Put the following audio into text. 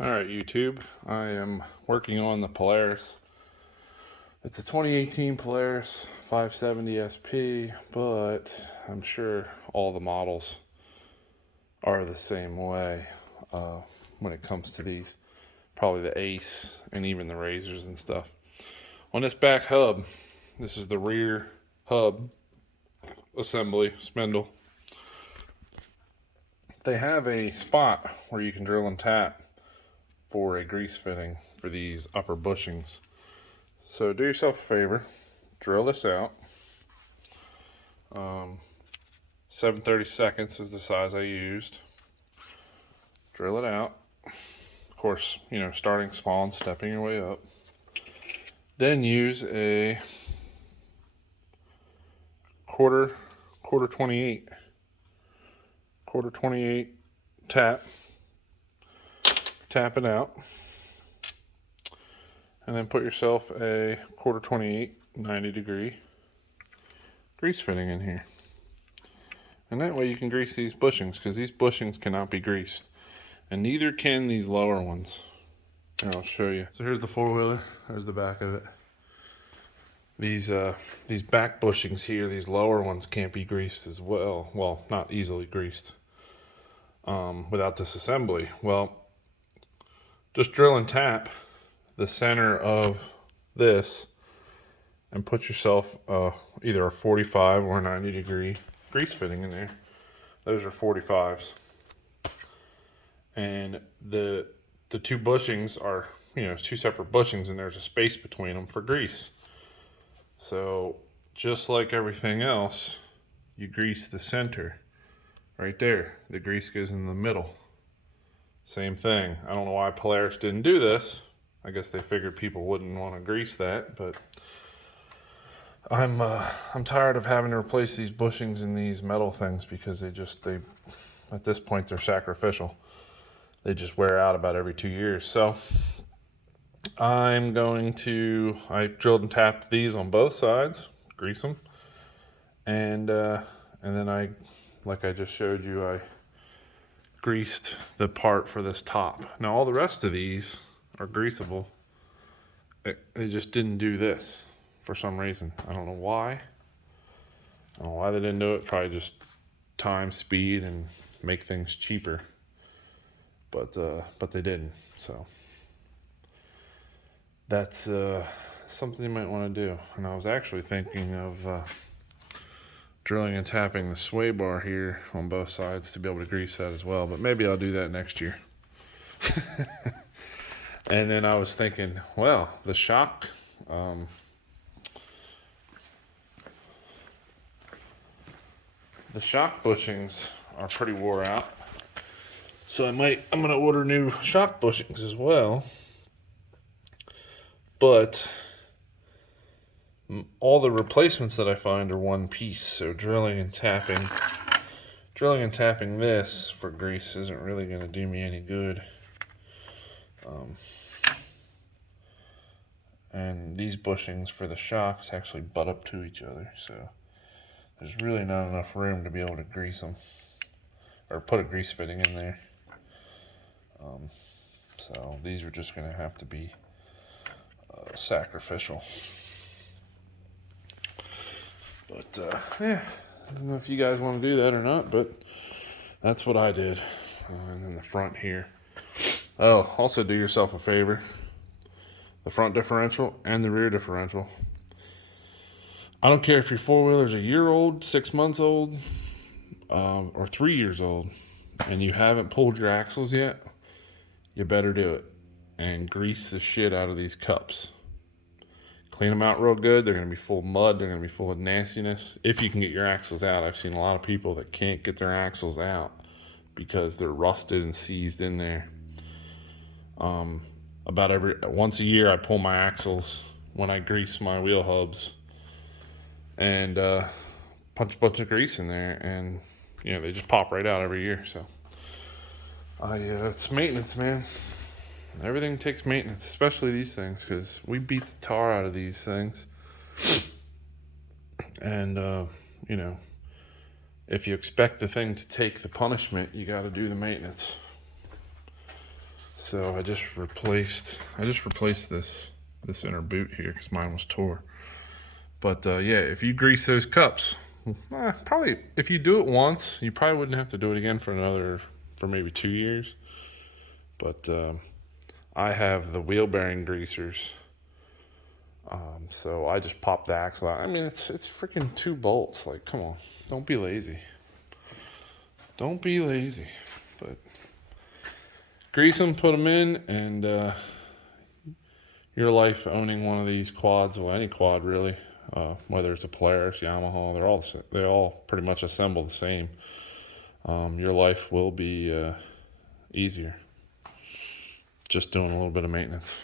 Alright YouTube, I am working on the Polaris. It's a 2018 Polaris 570 SP, but I'm sure all the models are the same way when it comes to these. Probably the Ace and even the Razors and stuff. On this back hub, this is the rear hub assembly, spindle. They have a spot where you can drill and tap for a grease fitting for these upper bushings. So do yourself a favor, drill this out. 7/32 is the size I used. Drill it out. Of course, starting small and stepping your way up. Then use a quarter 28 tap. Tap it out. And then put yourself a quarter 28 90-degree grease fitting in here. And that way you can grease these bushings, because these bushings cannot be greased. And neither can these lower ones. Here, I'll show you. So here's the four-wheeler. There's the back of it. These back bushings here, these lower ones can't be greased as well. Well, not easily greased without this assembly. Well, just drill and tap the center of this and put yourself either a 45 or a 90-degree grease fitting in there. Those are 45s. And the two bushings are, two separate bushings, and there's a space between them for grease. So just like everything else, you grease the center right there. The grease goes in the middle. Same thing. I don't know why Polaris didn't do this. I guess they figured people wouldn't want to grease that, but I'm tired of having to replace these bushings in these metal things, because they at this point they're sacrificial. They just wear out about every 2 years. So I drilled and tapped these on both sides, grease them, and then like I just showed you, I greased the part for this top. Now all the rest of these are greasable. They just didn't do this for some reason. I don't know why. I don't know why they didn't do it. Probably just time, speed, and make things cheaper. But they didn't. So that's something you might want to do. And I was actually thinking of drilling and tapping the sway bar here on both sides to be able to grease that as well. But maybe I'll do that next year. And then I was thinking, well, the shock bushings are pretty wore out. So I'm going to order new shock bushings as well. But all the replacements that I find are one piece. So drilling and tapping this for grease isn't really going to do me any good. And these bushings for the shocks actually butt up to each other, so there's really not enough room to be able to grease them or put a grease fitting in there. So these are just going to have to be sacrificial. But yeah, I don't know if you guys want to do that or not, but that's what I did. And then the front here. Oh, also do yourself a favor. The front differential and the rear differential. I don't care if your four-wheeler's a year old, 6 months old, or 3 years old, and you haven't pulled your axles yet, you better do it. And grease the shit out of these cups. Clean them out real good. They're going to be full of mud. They're going to be full of nastiness. If you can get your axles out. I've seen a lot of people that can't get their axles out because they're rusted and seized in there. Once a year I pull my axles when I grease my wheel hubs and punch a bunch of grease in there, and they just pop right out every year. So it's maintenance, man. Everything takes maintenance, especially these things, because we beat the tar out of these things. And if you expect the thing to take the punishment, you got to do the maintenance. So I just replaced this inner boot here because mine was tore. But yeah, if you grease those cups, probably if you do it once, you probably wouldn't have to do it again for maybe 2 years. But I have the wheel bearing greasers, so I just pop the axle out. I mean, it's freaking 2 bolts. Like, come on, don't be lazy. Don't be lazy. But grease them, put them in, and your life owning one of these quads, well, any quad really, whether it's a Polaris, Yamaha, they all pretty much assemble the same. Your life will be easier just doing a little bit of maintenance.